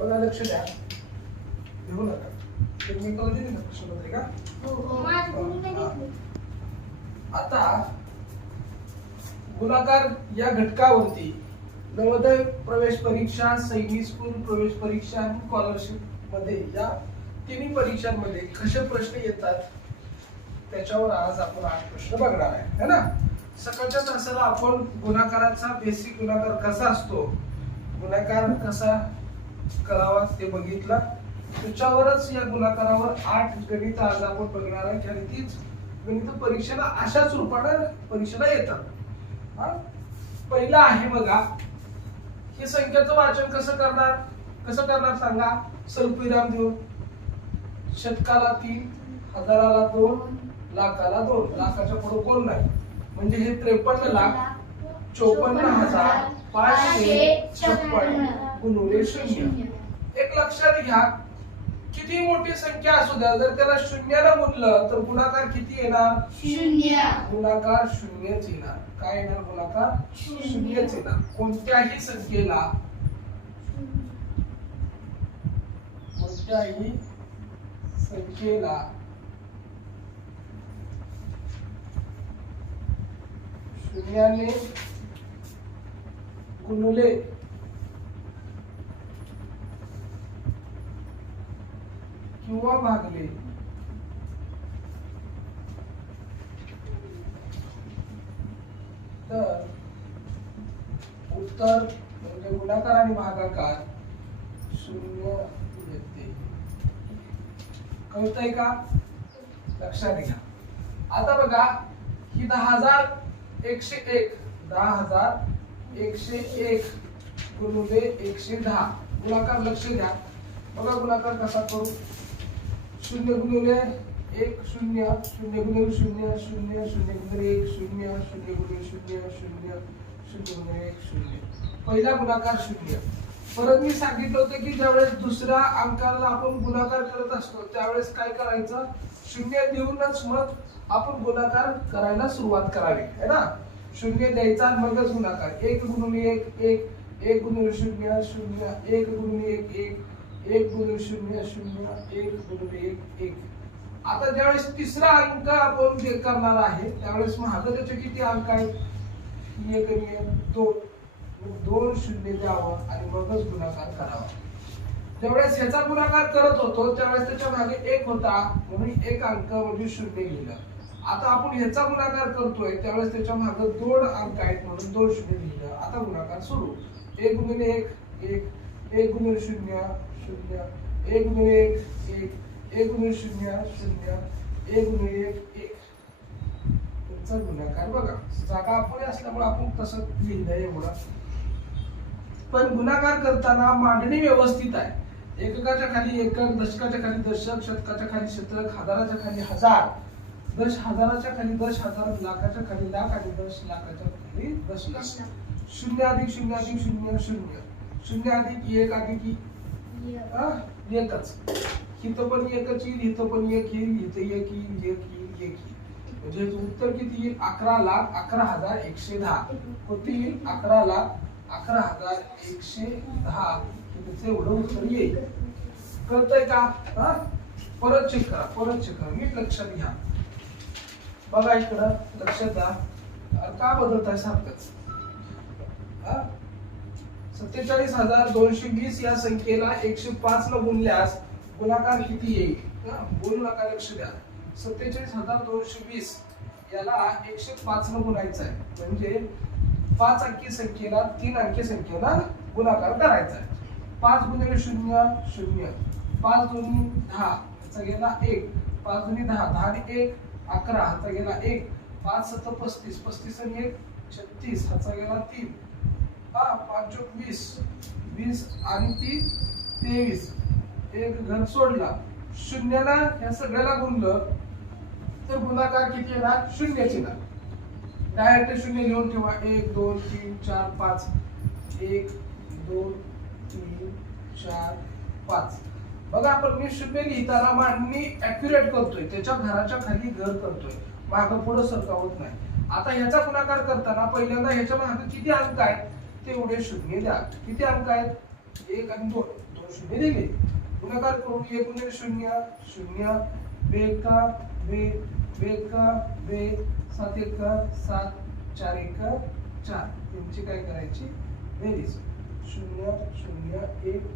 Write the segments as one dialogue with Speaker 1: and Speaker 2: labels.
Speaker 1: बघा लक्ष द्या. घेऊ नका. एकमेकाला दिली ना प्रश्नपत्रिका आता गुणाकार या घटकावरती नवोदय प्रवेश परीक्षा सैनिक स्कूल प्रवेश परीक्षा आणि स्कॉलरशिपमध्ये या तिन्ही परीक्षांमध्ये कसे प्रश्न येतात त्याच्यावर आज आपण आठ प्रश्न बघणार आहे. है ना? सकाळच्या तासाला आपण गुणाकाराचा बेसिक गुणाकार कसा असतो? गुणाकार कसा करावास ते बघितलं. त्याच्यावरच या गुणाकारावर आठ गणित आज आपण बघणार आहे. आणि तीच गणित परीक्षेला अशाच रूपानं परीक्षेला येतात. पहिलं पहिला आहे बघा. हे संख्येचं वाचन कसं करणार? कसं करणार सांगा? स्वल्पविराम देऊन. शतकाला तीन हजाराला दोन लाखाला दोन. लाखाच्या पुढे कोण नाही? म्हणजे हे त्रेपन्न लाख चोपन्न हजार पाचशे छप्पन. गुणुले शून्य. एक लक्षात घ्या किती मोठी संख्या असू द्या जर त्याला शून्याला गुणलं तर गुणाकार किती येणार?
Speaker 2: शून्य.
Speaker 1: गुणाकार शून्यच येणार. काय येणार गुणाकार? शून्यच येणार. कोणत्याही संख्येला कोणत्याही संख्येला शून्याने गुणले. किंवा भागले. तर उत्तर म्हणजे गुणाकार आणि भागाकार शून्य येते कळतंय का? लक्षात घ्या. आता बघा ही दहा हजार एकशे एक. दहा हजार एकशे एक गुणुले एकशे दहा. गुणाकार लक्ष द्या. बघा गुणाकार कसा करू? शून्य गुणिले एक शून्य शून्य गुणिले शून्य शून्य शून्य गुणिले एक शून्य शून्य गुणिले शून्य शून्य शून्य गुणिले एक शून्य. पहिला गुणाकार शून्य. परत मी सांगितलं होतं की ज्यावेळेस दुसऱ्या अंकाला आपण गुणाकार करत असतो त्यावेळेस काय करायचं? शून्य देऊनच मग आपण गुणाकार करायला सुरुवात करावी है ना? शून्य द्यायचा मगच गुणाकार. एक गुणिले एक एक एक गुणिले शून्य शून्य एक गुणिले एक एक. एक गुणिले शून्य शून्य एक गुणिले एक एक. आता ज्यावेळेस तिसरा अंक आपण जे करणार आहे त्यावेळेस मग त्याचे किती अंक आहेत? एक दोन. दोन शून्य द्यावं आणि मगच गुणाकार करावा. ज्यावेळेस ह्याचा गुणाकार करत होतो त्यावेळेस त्याच्यामागे एक होता म्हणून एक अंक म्हणजे शून्य लिहिलं. आता आपण ह्याचा गुणाकार करतोय त्यावेळेस त्याच्यामागे दोन अंक आहेत म्हणून दोन शून्य लिहिलं. आता गुणाकार सुरू. एक गुणिले एक एक. एक गुणिले शून्य शून्य. एक गुणिले एक एक. एक गुणिले शून्य शून्य. एक गुणिले एक एक. त्यांचा गुणाकार बघा. जागा आपण असल्यामुळे आपण तसं लिहिलं एवढा. पण गुणाकार करताना मांडणी व्यवस्थित आहे. एककाच्या खाली एकक दशकाच्या खाली दशक शतकाच्या खाली शतक हजाराच्या खाली हजार. दश हजाराच्या खाली दश हजार लाखाच्या खाली लाख आणि दश लाखाच्या खाली दश लाख. शून्य अधिक शून्य अधिक शून्य शून्य. शून्य अधिक एक अधिक एकच. इथं पण एकच येईल इथं पण एक येईल इथं एक येईल एक येईल एक येईल. म्हणजे उत्तर किती येईल? अकरा लाख अकरा हजार एकशे दहा. किती येईल? अकरा लाख अकरा हजार एकशे दहा. एवढं उत्तर येईल. कळतंय का? हा? परत चेक करा परत चेक करा. नीट लक्षात घ्या. बघा इकडं लक्षात द्या. का बदलत आहे सारखंच? हा? सत्तेचाळीस हजार दोनशे वीस या संख्येला एकशे पाच न गुणल्यास गुणाकार किती येईल? हा? नका लक्ष द्या. सत्तेचाळीस हजार दोनशे वीस याला एकशे पाच न गुणायचं आहे. म्हणजे पाच अंकी संख्येला तीन अंकी संख्येला गुणाकार करायचा आहे. पाच गुणिले शून्य शून्य. पाच दोन्ही दहा याचा गेला एक. पाच दोन्ही दहा दहा आणि एक. अकरा ह्याचा गेला एक. पाच सत्त पस्तीस. पस्तीस आणि एक छत्तीस. ह्याचा गेला तीन. हा पाच वीस. वीस आणि ती तेवीस. एक घर सोडला. शून्याला ह्या सगळ्याला गुणलं तर गुणाकार किती येणार? शून्याची ना डायरेक्ट शून्य लिहून ठेवा. एक दोन तीन चार पाच. एक दोन तीन चार पाच. बघा आपण मी शून्य लिहिताना मांडणी अॅक्युरेट करतोय. त्याच्या घराच्या खाली घर करतोय. मागं पुढं सरकावत नाही. आता ह्याचा गुणाकार करताना पहिल्यांदा ह्याच्या मागे किती अंक आहे तेवढे शून्य द्या. किती अंक आहेत? एक आणि दोन. दोन शून्य दिले. गुणाकार करून एक गुणिले शून्य शून्य बेका बे बेका बे सात एक सात चार एक चार. यांची काय करायची? बेरीज. शून्य शून्य एक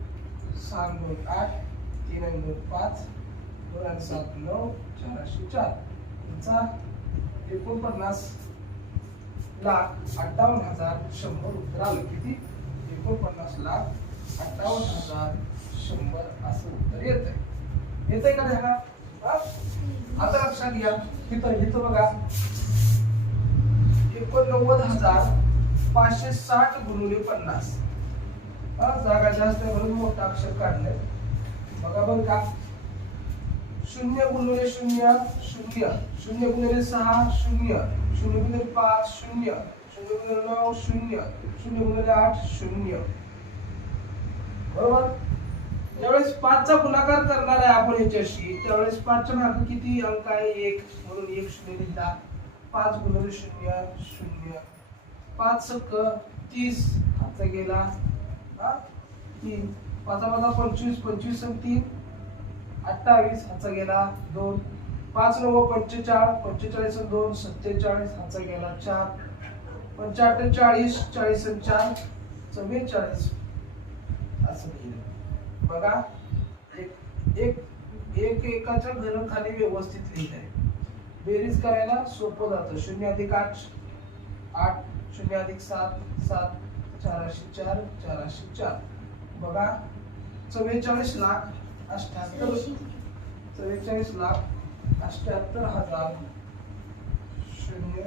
Speaker 1: सहा दोन आठ तीन आणि दोन पाच दोन आणि सात नऊ चार अशी चार. यांचा एकोणपन्नास लाख अठ्ठावन्न हजार शंभर उत्तर आलं. किती? एकोणपन्नास लाख अठ्ठावन्न हजार शंभर असं उत्तर येत आहे येत आहे का ध्याना आता लक्षात घ्या. तिथं इथं बघा. एकोणनव्वद हजार पाचशे साठ गुणुले पन्नास. जागा जास्त म्हणून मोठं अक्षर काढलंय. बघा बघ का. शून्य गुणले शून्य शून्य. शून्य गुणले सहा शून्य. शून्य गुणले पाच शून्य. शून्य गुणले नऊ शून्य. शून्य गुणले आठ शून्य. बरोबर? ज्यावेळेस पाचचा गुणाकार करणार आहे आपण याच्याशी त्यावेळेस पाचच्या मागे किती अंक आहे? एक. म्हणून एक शून्य लिहिला पाच गुणले शून्य शून्य. पाच सक तीस. हातचा गेला. हा? तीन. पाचा पाचा पंचवीस. पंचवीस आणि तीन. अठ्ठावीस हातचा गेला दोन. पाच नव्व पंचेचाळ पंचेचाळीस आणि दोन सत्तेचाळीस हाचा गेला चार. पंचाअठ्ठेचाळीस चाळीस चार चव्वेचाळीस. असं लिहिलं. बघा एक एक एक एकाच्या घराखाली व्यवस्थित लिहित आहे बेरीज करायला सोपं जातं. शून्य अधिक आठ आठ शून्य अधिक सात सात चारशे चार चारशे चार. बघा चव्वेचाळीस लाख. अठ्याहत्तर चव्वेचाळीस लाख अठ्याहत्तर हजार शून्य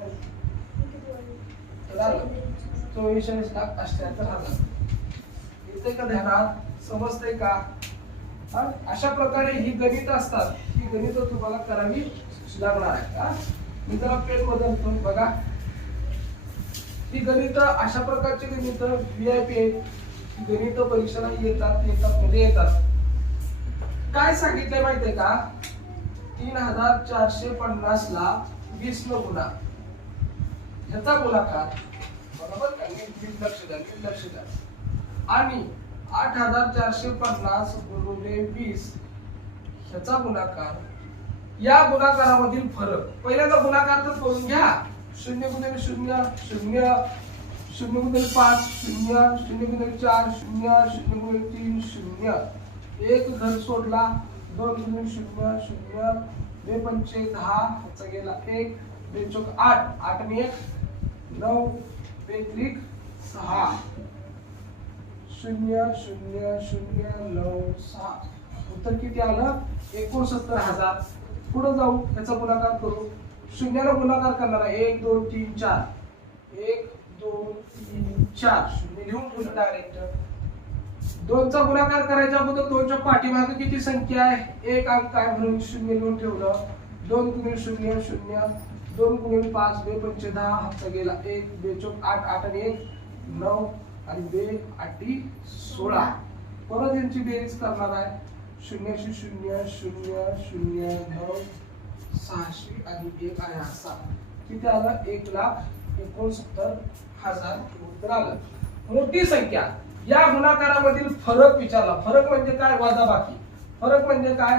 Speaker 1: चव्वेचाळीस लाख अठ्याहत्तर हजार. येते का ध्यानात समजतंय का? अशा प्रकारे ही गणित असतात. ही गणित तुम्हाला करावी लागणार आहे का मी जरा पेन बदलतो बघा. ही गणित अशा प्रकारची गणित पी आहेत. गणित परीक्षेला येतात येतात म्हणजे येतात. काय सांगितलंय माहितीये का? तीन हजार चारशे पन्नास ला वीस न गुणा ह्याचा गुणाकार बरोबर का नीट लक्ष द्या नीट लक्ष द्या. आणि आठ हजार चारशे पन्नास गुणिले वीस ह्याचा गुणाकार या गुणाकारामधील फरक. पहिल्यांदा गुणाकार तर करून घ्या. शून्य गुणिले शून्य शून्य शून्य गुणिले पाच शून्य शून्य गुणिले चार शून्य शून्य गुणिले तीन शून्य. एक घर सोडला दोन शून्य शून्य शून्य बे पंचे दहा त्याचा गेला एक बे चौक आठ आठ आणि एक नऊ बे त्रिक सहा. शून्य शून्य शून्य नऊ सहा. उत्तर किती आलं? एकोणसत्तर हजार. पुढे जाऊ त्याचा गुणाकार करू. शून्याला गुणाकार करणार आहे एक दोन तीन चार. एक दोन तीन चार. शून्य लिहून पुढे डायरेक्ट दोनचा गुणाकार करायच्या अगोदर दोनच्या पाठीमागे किती संख्या आहे? एक अंक आहे म्हणून शून्य लिहून ठेवलं? दोन गुणिले शून्य शून्य. दोन गुणिले पाच बे पंचे दहा हप्ता गेला एक बे चौक आठ आठ आणि एक नऊ आणि बे आठी सोळा. परत यांची बेरीज करणार आहे. शून्याशी शून्य शून्य शून्य नऊ सहाशे आणि एक आहे असा किती आलं? एक लाख एकोणसत्तर हजार उत्तर आलं. मोठी संख्या. या गुणाकारामधील फरक विचारला. फरक म्हणजे काय? वजा बाकी. फरक म्हणजे काय?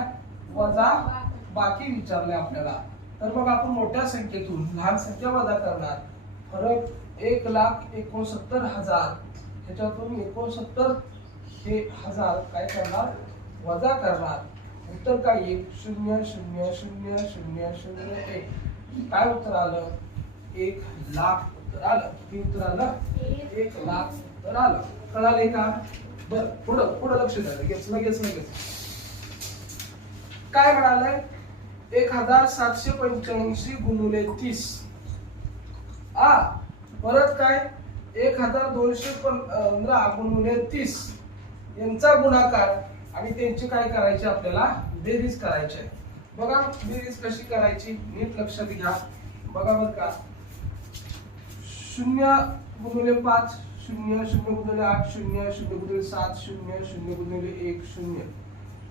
Speaker 1: वजा बाकी विचारले आपल्याला. तर मग आपण मोठ्या संख्येतून लहान संख्या वजा करणार. फरक एक लाख एकोणसत्तर हजार. ह्याच्यातून एकोणसत्तर हे हजार काय करणार? वजा करणार. उत्तर काय? येईल शून्य शून्य शून्य शून्य शून्य एक. काय उत्तर आलं? एक लाख उत्तर आलं. किती उत्तर आलं? एक लाख तर आलं. कळाले का? बर पुढं पुढं लक्ष द्या. लगेच लगेच लगेच. काय म्हणालंय? एक हजार सातशे पंच्याऐंशी गुणुले तीस. आ परत काय? एक हजार दोनशे पंधरा गुणुले तीस. यांचा गुणाकार आणि त्यांची काय करायचे आपल्याला? बेरीज करायची आहे. बघा बेरीज कशी करायची? नीट लक्षात घ्या. बघा बरं का. शून्य गुणुले पाच शून्य शून्य गुणिले आठ शून्य शून्य गुणिले सात शून्य शून्य गुणिले एक शून्य.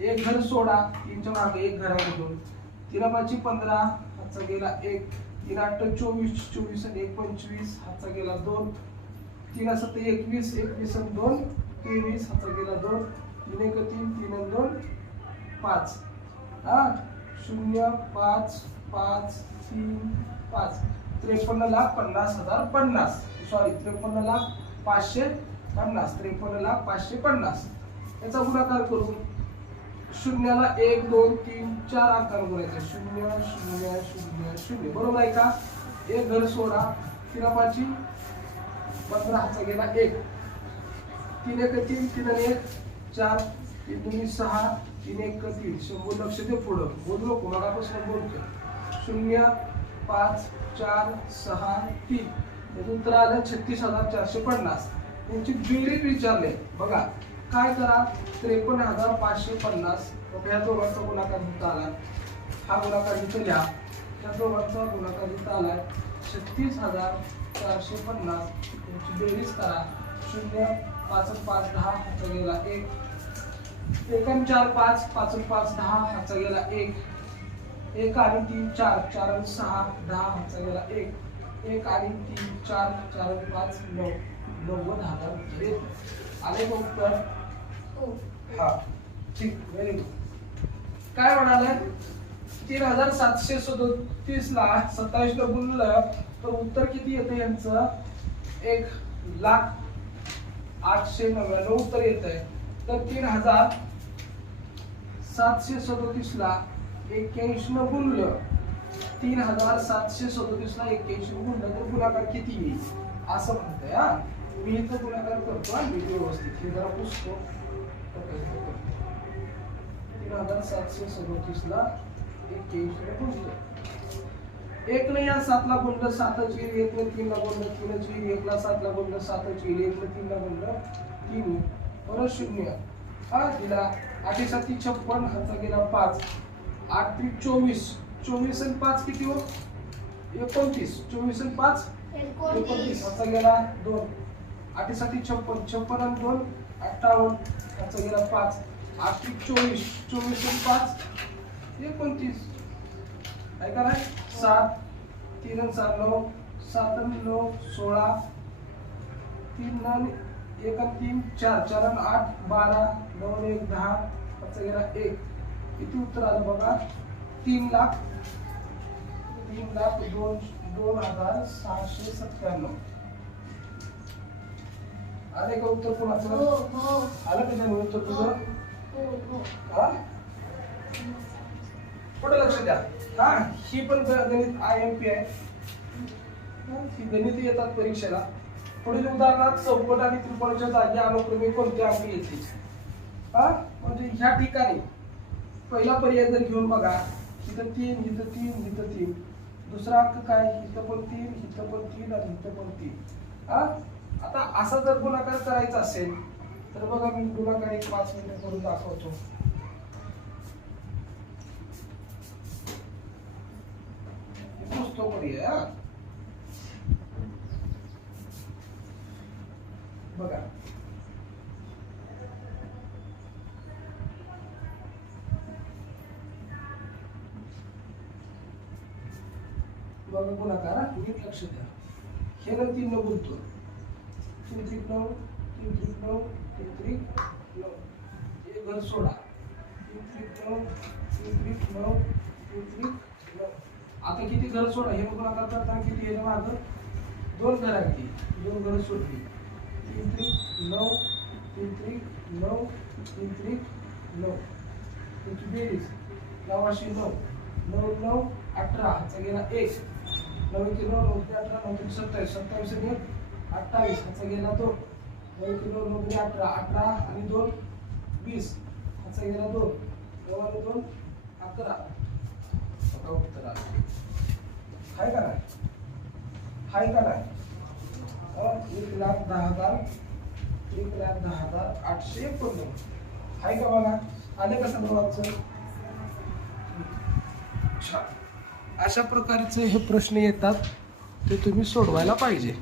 Speaker 1: एक घर सोडा तीनच्या मागे एक घरामधून तिला पाचशे पंधरा हातचा गेला एक. तीन आठ चोवीस चोवीस आणि एक पंचवीस हातचा गेला दोन. तीन असत एकवीस एकवीस आणि दोन. तेवीस हातचा गेला दोन. तीन एक तीन तीन आणि दोन. पाच. हा? शून्य पाच पाच तीन पाच. त्रेपन्न लाख पन्नास हजार पन्नास. सॉरी त्रेपन्न लाख पाचशे पन्नास त्रेपन्न लाख पाचशे पन्नास. याचा गुणाकार करू. शून्याला एक दोन तीन चार आकार बोलायचा शून्य शून्य शून्य शून्य. बरोबर आहे का? एक घर सोडा. तिला पाची पंधरा हातचा गेला एक. तीन एक तीन तीन आणि एक चार. तीन दोन्ही सहा. तीन एक तीन. शंभर लक्ष दे पुढं. बोलू नको. मगापासून बोलतोय. शून्य पाच चार सहा तीन. यातून तर आलं छत्तीस हजार चारशे पन्नास. यांची बेरीज विचारले. बघा काय करा? त्रेपन्न हजार पाचशे पन्नास. मग ह्या दोघांचा गुणाकार इथं आला हा गुणाकार इथं घ्या. ह्या दोघांचा गुणाकार इथं आलाय छत्तीस हजार चारशे पन्नास. यांची बेरीज करा. शून्य पाच पाच दहा हाचा गेला एक. एकम चार पाच पाच पाच दहा हाचा गेला एक. एक आणि तीन चार चार आणि सहा दहा हाचा गेला एक. एक आणि तीन चार चार पाच नऊ नव्वद हजार आले का उत्तर
Speaker 2: हो.
Speaker 1: हा ठीक व्हेरी गुड काय म्हणाले? तीन हजार सातशे सदोतीस ला सत्तावीस ला गुणलं तर उत्तर किती येतं यांचं? एक लाख आठशे नव्याण्णव उत्तर येत आहे तर तीन हजार सातशे सदोतीस ला एक्क्याऐंशी न गुणलं तीन हजार सातशे सदोतीस ला एक्क्याऐंशी गुणलं तर गुणाकार किती येईल? असं म्हणतंय हा. मी इथं गुणाकार करतो आणि मी व्यवस्थित. हे जरा पुसतो. तीन हजार सातशे सदोतीस ला एक्क्याऐंशी पुसतो. एक ने या सातला गुणलं सातच येईल एक ने तीनला गुणलं तीनच येईल एकला सातला गुणलं सातच येईल एक ने तीनला गुणलं तीन. परत शून्य. हा दिला. आठी साती छप्पन हाचा गेला पाच. आठ त्रिक चोवीस. चोवीस आणि पाच किती हो? एकोणतीस. चोवीस आणि पाच? एकोणतीस. हाचा गेला दोन. आठी साती छप्पन. छप्पन आणि दोन. अठ्ठावन्न. हाचा गेला पाच. आठ चोवीस. चोवीस आणि पाच. एकोणतीस. काय कराय सात. तीन आणि सात नऊ. सात आणि नऊ सोळा. तीन आणि एक आणि तीन चार. चार आणि आठ बारा. नऊ एक दहा. पाचचा गेला एक. किती उत्तर आलं बघा? तीन लाख तीन लाख दोन दोन हजार सहाशे सत्त्याण्णव. आले का उत्तर
Speaker 2: हो
Speaker 1: कोणाचं?
Speaker 2: हो
Speaker 1: आलं का त्याने उत्तर तुझं?
Speaker 2: हो हो
Speaker 1: हा. लक्ष द्या. हा ही पण गणित आय एम पी आहे. हा, ही गणित येतात परीक्षेला. पुढील उदाहरणात चौपट आणि त्रिकोणाच्या जागी अनुक्रमे कोणते अंक येतील? हा? म्हणजे ह्या ठिकाणी. पहिला पर्याय जर घेऊन बघा. इथं तीन इथं तीन इथं तीन. दुसरा अंक काय? इथं पण तीन इथं पण तीन आणि इथं पण तीन. हा? आता असा जर गुणाकार करायचा असेल तर बघा मी गुणाकार एक पाच मिनिटं करून दाखवतो. इथंच बघा गुणाकार नीट लक्ष द्या. हे ना तीन न बोलतो तीन त्रिक नऊ तीन त्रिक नऊ तीन त्रिक नऊ. हे घर सोडा. तीन त्रिक नऊ तीन त्रिक नऊ तीन त्रिक नऊ. आता किती घर सोडा हे गुणाकार करताना किती येणं मागं? दोन घर आहेत दोन घर सोडली. तीन त्रिक नऊ तीन त्रिक नऊ तीन त्रिक नऊ. त्याची बेरीज. नवाशी नऊ. नऊ नऊ अठरा. गेला एक. नऊ किलो नऊ ते अठरा नऊ सत्तावीस. सत्तावीस आणि एक अठ्ठावीस ह्याचा गेला दोन नऊ किलो नऊ ते अठरा अठरा आणि दोन वीस ह्याचा गेला दोन. नऊ आणि दोन अकरा. उत्तर हाय का नाही? हाय का नाही? एक लाख दहा हजार एक लाख दहा हजार आठशे एकोणनव्वद. हाय का बघा आले का संदर्भातचं छान. अशा प्रकारचे हे प्रश्न येतात ते तुम्ही सोडवायला पाहिजे.